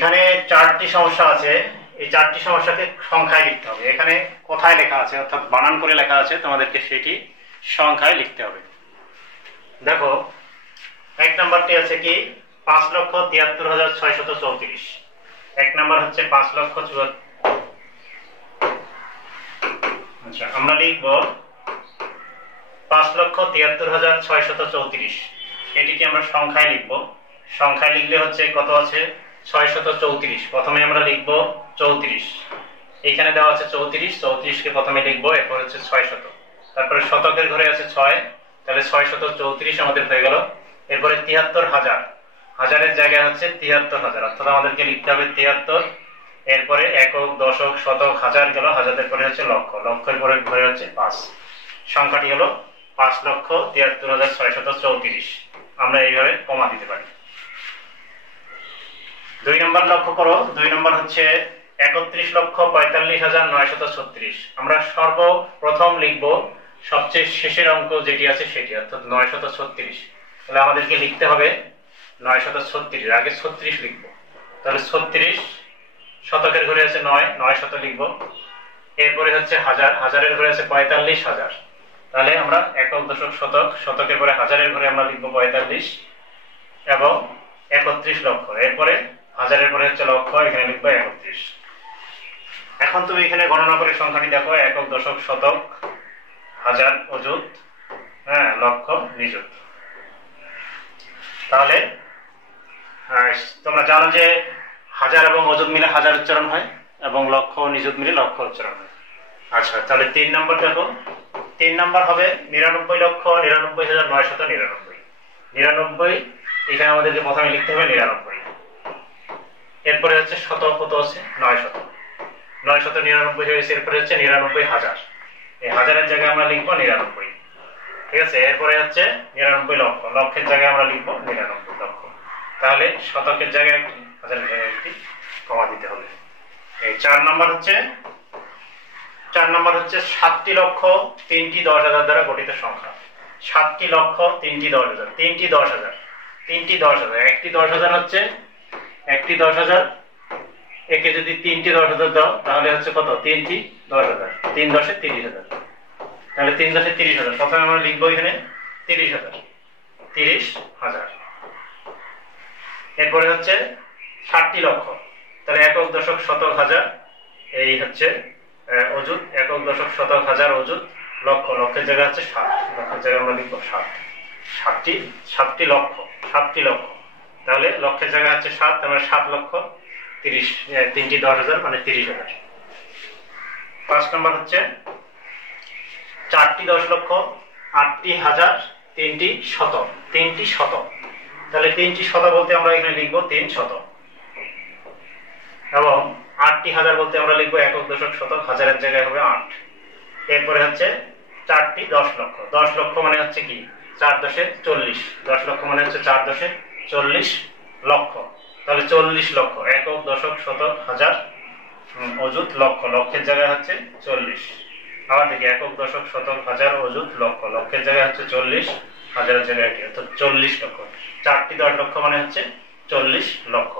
এখানে চারটি সমস্যা আছে। এই চারটি সমস্যাকে সংখ্যায় লিখতে হবে। এখানে কোথায় লেখা আছে অর্থাৎ বানান করে লেখা আছে, তোমাদেরকে সেটি সংখ্যায় লিখতে হবে। দেখো, এক নাম্বারটি আছে কি 5,73,634। এক নাম্বার হচ্ছে 5,74,000। আচ্ছা, আমরা লিখব 5,73,634। এটিকে আমরা সংখ্যায় লিখব। সংখ্যায় লিখলে হচ্ছে কত আছে 634। প্রথমে আমরা লিখব 34। এখানে দেওয়া আছে 34, 34কে প্রথমে লিখব, এরপর হচ্ছে 600। তারপরে শতকের ঘরে আছে 6, তাহলে 634 আমাদের হয়ে গেল। এরপরে 73,000, হাজারের জায়গায় হচ্ছে 73,000, অর্থাৎ আমাদেরকে লিখতে হবে 73। এরপরে একক, দশক, শতক, হাজার গেল, হাজারের পরে হচ্ছে লক্ষ, লক্ষের পরে ঘরে হচ্ছে 5। সংখ্যাটি হলো 5,73,634। আমরা এইভাবে কমা দিতে পারি। 2 নম্বর লক্ষ্য করো। 2 নম্বর হচ্ছে 31,45,936। আমরা সর্বপ্রথম লিখব সবচেয়ে শেষের অঙ্ক যেটি আছে সেটি, অর্থাৎ 936। তাহলে আমাদেরকে লিখতে হবে 936, আগে 36 লিখব। তাহলে 36, শতকের ঘরে আছে 9, 900 লিখব। এরপরে হচ্ছে হাজার, হাজারের ঘরে আছে 45,000। তাহলে আমরা একক, দশক, শতক, শতকের পরে হাজারের ঘরে আমরা লিখব 45 এবং 31 লক্ষ। এরপরে হাজারের পরে হচ্ছে লক্ষ, এখানে লিখবো 31। এখন তুমি এখানে গণনা করে সংখ্যাটি দেখো, একক, দশক, শতক, হাজার, অযুত, লক্ষ, নিযুত। তাহলে তোমরা জানো যে হাজার এবং অযুত মিলে হাজার উচ্চারণ হয় এবং লক্ষ নিযুত মিলে লক্ষ উচ্চারণ হয়। আচ্ছা, তাহলে 3 নম্বর দেখো। 3 নম্বর হবে 99,99,999। 99, এখানে আমাদেরকে প্রথমে লিখতে হবে 99। এরপরে হচ্ছে শতক কত আছে 900, 999 হয়েছে। এরপরে হচ্ছে 99,000, এই হাজারের জায়গায় আমরা লিখবো 99। ঠিক আছে, এরপরে হচ্ছে 99 লক্ষ, লক্ষের জায়গায় আমরা লিখবো 99 লক্ষ। তাহলে শতকের জায়গায় একটি, হাজারের জায়গায় একটি কমা দিতে হবে। এই 4 নম্বর হচ্ছে 7টি লক্ষ 3টি 10,000 দ্বারা গঠিত সংখ্যা। 7টি লক্ষ 3টি 10,000, 3টি 10,000, 3টি 10,000। একটি 10,000 হচ্ছে, একটি 10,000, একে যদি 3টি 10,000 দাও তাহলে হচ্ছে কত 3টি 10,000, 3 10 30,000। তাহলে 3 10 30,000। প্রথমে আমরা লিখবো এখানে 30,000, 30,000। এরপরে হচ্ছে 7টি লক্ষ, তাহলে একক, দশক, শতক, হাজার, এই হচ্ছে অযুত, একক, দশক, শতক, হাজার, অযুত, লক্ষ, লক্ষের জায়গায় হচ্ছে 7, লক্ষের জায়গায় আমরা লিখবো 7। 7টি লক্ষ, 7টি লক্ষ। তাহলে লক্ষের জায়গায় হচ্ছে 7, তাহলে 7 লক্ষ 30, 3টি 10,000 মানে 30,000। 5 নম্বর হচ্ছে 4টি 10 লক্ষ, 8টি হাজার, 3টি শতক, 3টি শতক। তাহলে 3টি শতক বলতে আমরা এখানে লিখবো 3 শতক এবং 8টি হাজার বলতে আমরা লিখবো একক, দশক, শতক, হাজারের জায়গায় হবে 8। এরপরে হচ্ছে 4টি 10 লক্ষ, 10 লক্ষ মানে হচ্ছে কি 4 10 40, 10 লক্ষ মানে হচ্ছে 4 10 40 লক্ষ। তাহলে 40 লক্ষ, একক, দশক, শতক, হাজার, অযুত, লক্ষ, লক্ষের জায়গায় হচ্ছে 40। আবার দেখি একক, দশক, শতক, হাজার, অযুত, লক্ষ, লক্ষের জায়গায় হচ্ছে 40, হাজারের জায়গায় অর্থাৎ 40 লক্ষ। 4টি 10 লক্ষ মানে হচ্ছে 40 লক্ষ।